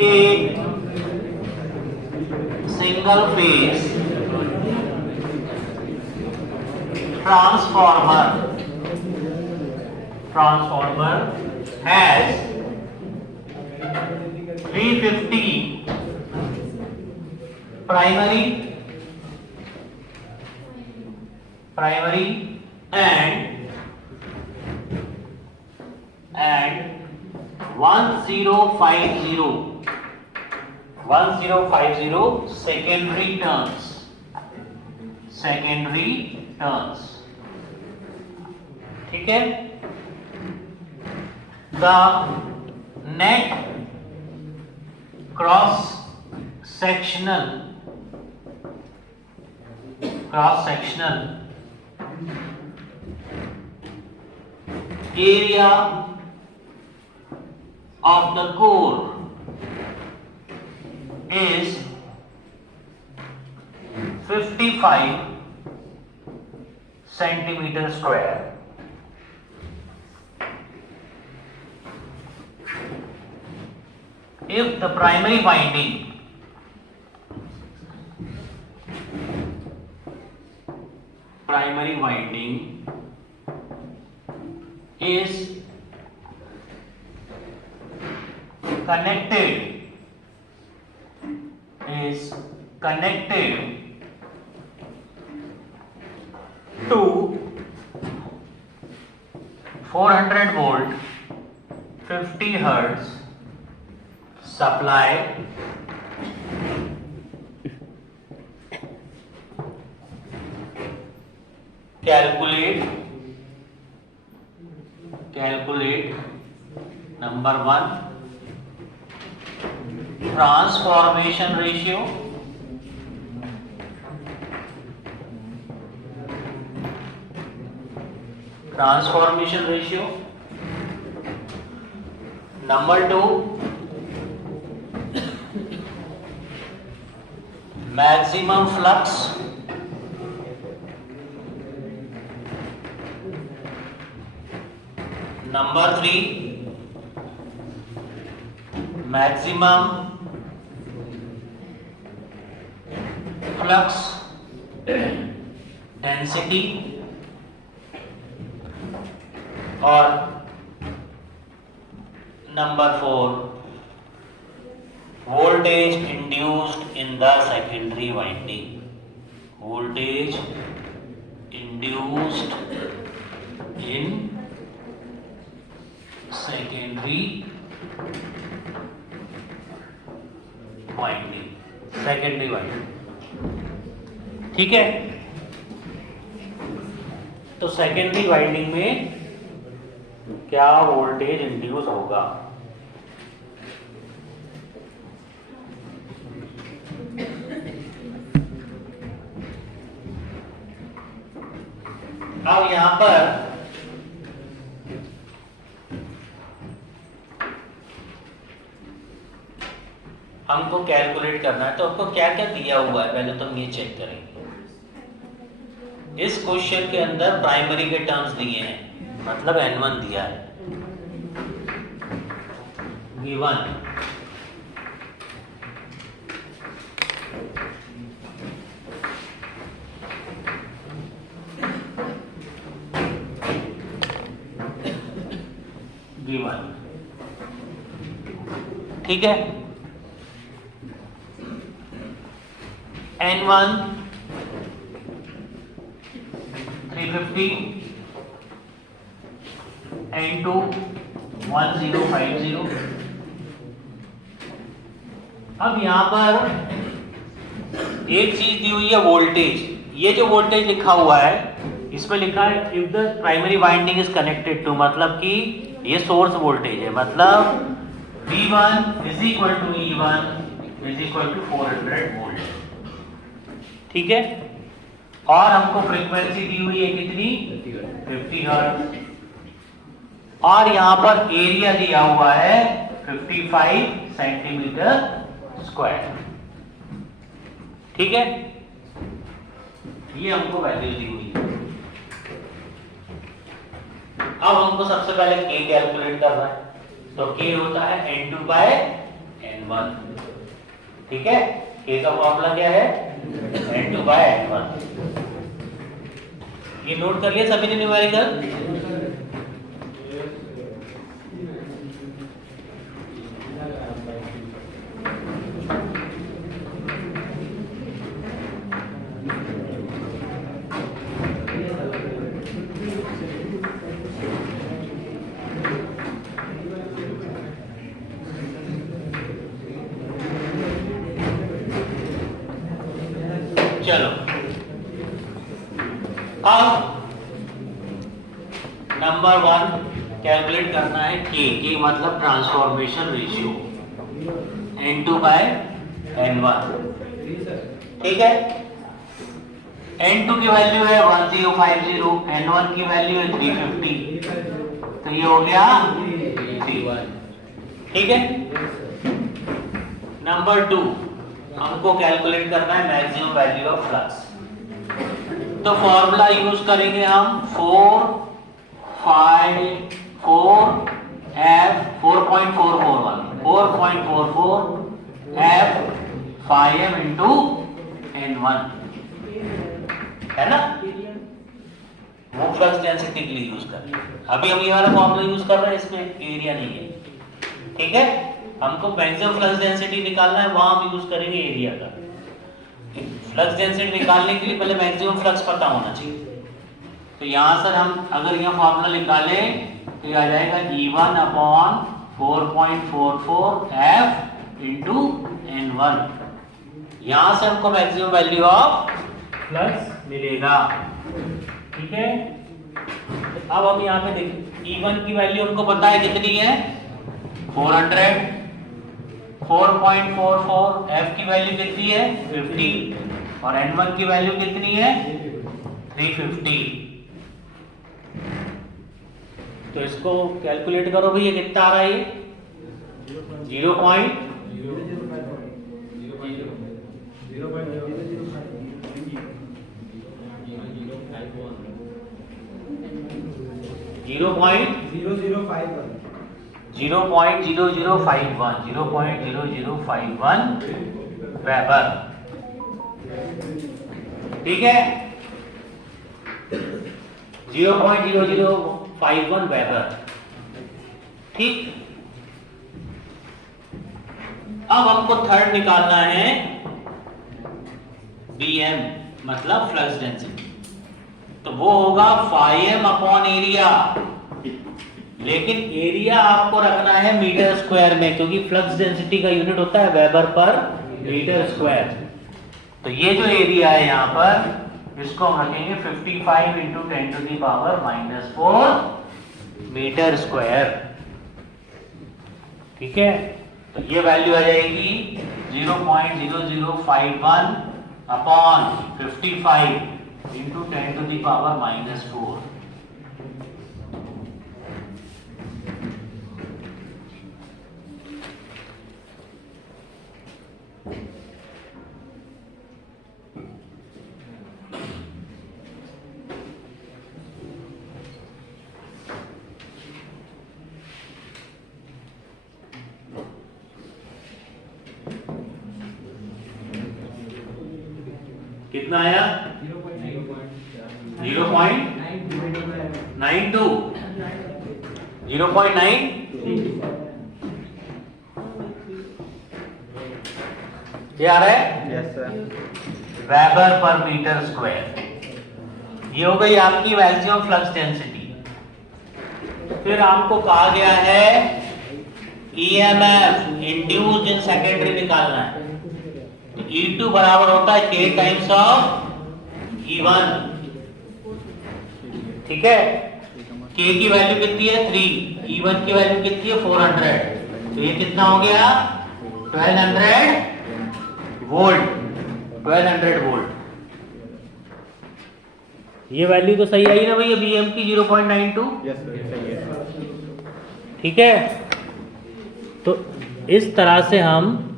Take single phase transformer has 350 primary and 1050 secondary turns. ठीक है. The net cross sectional area of the core is 55 centimeter square. If the primary winding is connected to 400 volt 50 hertz supply, calculate number 1 transformation ratio, number 2 maximum flux, number 3 maximum flux density, और number 4 voltage induced in the secondary winding. secondary winding. ठीक है. तो secondary winding में क्या voltage induce होगा? अब यहां पर हमको कैलकुलेट करना है, तो आपको क्या क्या दिया हुआ है पहले तो हम ये चेक करेंगे. इस क्वेश्चन के अंदर प्राइमरी के टर्म्स दिए हैं, मतलब N1 दिया है गिवन. ठीक है. N1 350, N2 1050. अब यहां पर एक चीज दी हुई है वोल्टेज. ये जो वोल्टेज लिखा हुआ है इसमें लिखा है if the primary winding is connected to, मतलब कि ये सोर्स वोल्टेज है, मतलब V1 is equal to E1 is equal to 400 volt. ठीक है. और हमको फ्रीक्वेंसी दी हुई है कितनी? 50 हर्ट्ज. और यहां पर एरिया दिया हुआ है 55 सेंटीमीटर स्क्वायर. ठीक है. ये हमको वैल्यू दी हुई है. अब हमको सबसे पहले K कैलकुलेट करना है. तो K होता है N2 बाय N1। ठीक है, K का फॉर्मूला क्या है? N2 bye N1। ये नोट कर लिया सभी ने न्यूमेरिकल? चलो अब नंबर 1 कैलकुलेट करना है के मतलब transformation ratio N2 bye N1। ठीक है, N2 की वैल्यू है 1050, N1 की वैल्यू है 350, तो ये हो गया 3। ठीक है, नंबर 2 हमको कैलकुलेट करना है मैक्सिमम वैल्यू ऑफ फ्लक्स। तो फॉर्मूला यूज करेंगे हम 4.44 F phi m into N1 है ना, वो फ्लक्स डेंसिटी के लिए यूज कर रहे हैं। अभी हम ये वाला फॉर्मूला यूज कर रहे हैं, इसमें एरिया नहीं है। ठीक है, हमको मैक्सिमम फ्लक्स डेंसिटी निकालना है, वहां हम यूज करेंगे एरिया का। फ्लक्स डेंसिटी निकालने के लिए पहले मैक्सिमम फ्लक्स पता होना चाहिए। तो यहां से हम अगर यह फॉर्मूला निकालें तो ये आ जाएगा E1 upon 4.44 F into N1। यहां से हमको मैक्सिमम वैल्यू ऑफ फ्लक्स मिलेगा। ठीक है, अब हम यहाँ पे देखिए E1 की वैल्यू हमको पता है कितनी है, 400। 4.44 F की वैल्यू कितनी है, 50, और N1 की वैल्यू कितनी है, 350। तो इसको कैलकुलेट करो भैया, कितना आ रहा है ये? 0.0051 वेबर। ठीक है, 0.0051 वेबर। ठीक, अब हमको थर्ड निकालना है BM मतलब फ्लक्स डेंसिटी। तो वो होगा phi m अपॉन एरिया, लेकिन एरिया आपको रखना है मीटर स्क्वायर में, क्योंकि फ्लक्स डेंसिटी का यूनिट होता है वेबर पर मीटर स्क्वायर। तो ये जो एरिया है यहाँ पर, इसको हम रखेंगे 55 इंटू 10⁻⁻⁴ मीटर स्क्वायर। ठीक है, तो ये वैल्यू आ जाएगी 0.0051 अपॉन 55 इंटू 10⁻⁻⁴। कितना आया? 0.92 0.9 क्या आ रहा है? Yes sir. Weber per metre square. ये हो गई आपकी मैक्सिमम फ्लक्स डेंसिटी। फिर आपको कहा गया है EMF इंड्यूस्ड इन सेकेंडरी निकालना है। E2 बराबर होता है K टाइम्स ऑफ E1। ठीक है, K की वैल्यू कितनी है 3, E1 की वैल्यू कितनी है 400, तो ये कितना हो गया 1200 वोल्ट। 1200 वोल्ट। ये वैल्यू तो सही आई ना भैया BM की 0.92? यस सर, सही है। ठीक है, तो इस तरह से हम